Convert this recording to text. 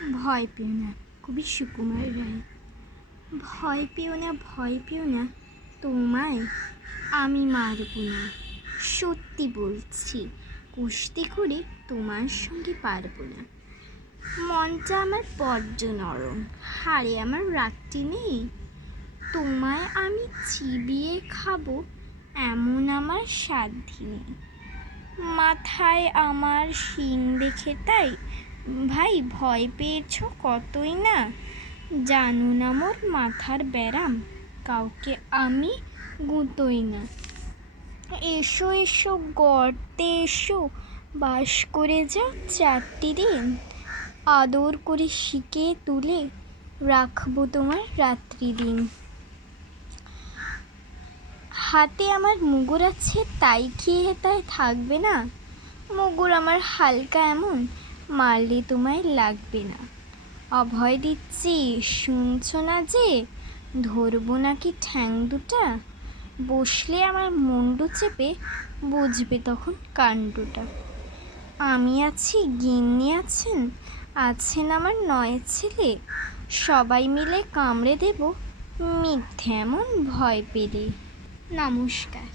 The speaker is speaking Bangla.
ভয় পেও না, কবি সুকুমার রায়। ভয় পেও না, ভয় পেও না, তোমায় আমি মারব না। সত্যি বলছি, কুস্তি করে তোমার সঙ্গে পারবো না। মনটা আমার বড্ড নরম, হাড়ে আমার রাগটি নেই। তোমায় আমি চিবিয়ে খাবো এমন আমার সাধ্যি নেই। মাথায় আমার শিং দেখে তাই ভাই ভয় পেয়েছ কতই না। জানো না মোর মাথার ব্যারাম, কাউকে আমি গুঁতোই না। এসো এসো গর্তে এসো, বাস করে যাও 4টি দিন। আদর করে শিকে তুলে রাখবো তোমার রাত্রি দিন। হাতে আমার মুগুর আছে তাই খেয়ে তাই থাকবে না। মুগুর আমার হালকা এমন, মারলে তোমায় লাগবে না। অভয় দিচ্ছি শুনছো না যে, ধরবো নাকি ঠ্যাং দুটা। বসলে আমার মুন্ডু চেপে বুঝবে তখন কাণ্ডটা। আমি আছি, গিন্নি আছেন, আছেন আমার 9 ছেলে। সবাই মিলে কামড়ে দেব মিথ্যে এমন ভয় পেলে। নমস্কার।